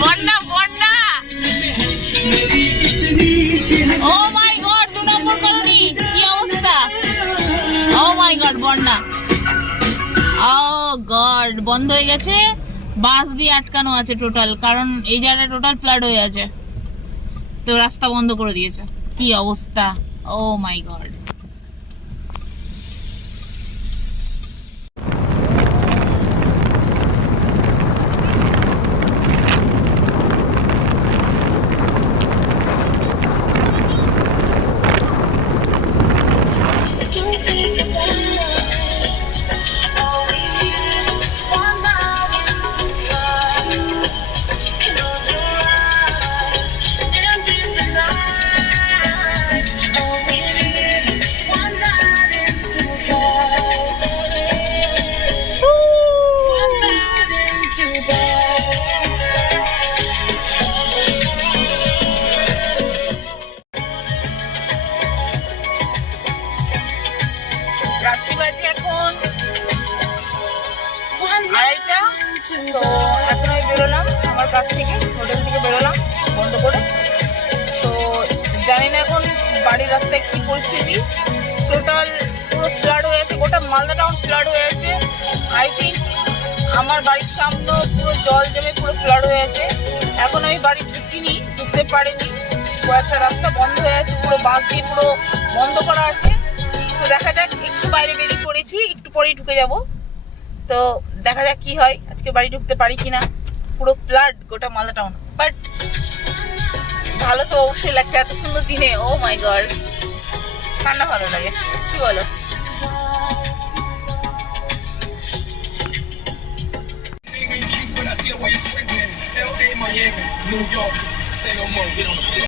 বন্যা বন্যা ও মাই গড 2 নম্বর কলোনি কি অবস্থা ও মাই গড বন্যা ও গড বন্ধ হয়ে গেছে বাস দিয়ে আটকানো আছে টোটাল কারণ এই জায়গাটা টোটাল ফ্লাড হয়ে আছে তো রাস্তা বন্ধ করে দিয়েছে কি অবস্থা ও মাই গড রাত্রি বাজে এখন 2:30 তো এখন আমি বেরোলাম আমার কাছ থেকে হোটেল থেকে বেরোলাম বন্ধ করে তো জানি না এখন বাড়ির রাস্তায় কি পরিস্থিতি টোটাল পুরো ফ্লাড হয়ে আছে গোটা মালদা টাউন ফ্লাড হয়ে আছে আই থিঙ্ক আমার বাড়ির সামনেও পুরো জল জমে পুরো ফ্লাড হয়ে আছে এখন আমি বাড়ি ঢুকতে পারিনি কয়েকটা রাস্তা বন্ধ হয়ে আছে পুরো বাস দিয়ে পুরো বন্ধ করা আছে তো দেখা যাক একটু বাইরে বেরিয়ে পড়েছি একটু পরেই ঢুকে যাব তো দেখা যাক কি হয় আজকে বাড়ি ঢুকতে পারি কিনা পুরো ফ্লাড গোটা মালদা টাউন বাট ভালো তো অবশ্যই লাগছে এত সুন্দর দিনে ও মাই গড ঠান্ডা ভালো লাগে কি বলো Miami, New York, say no more, get on the floor.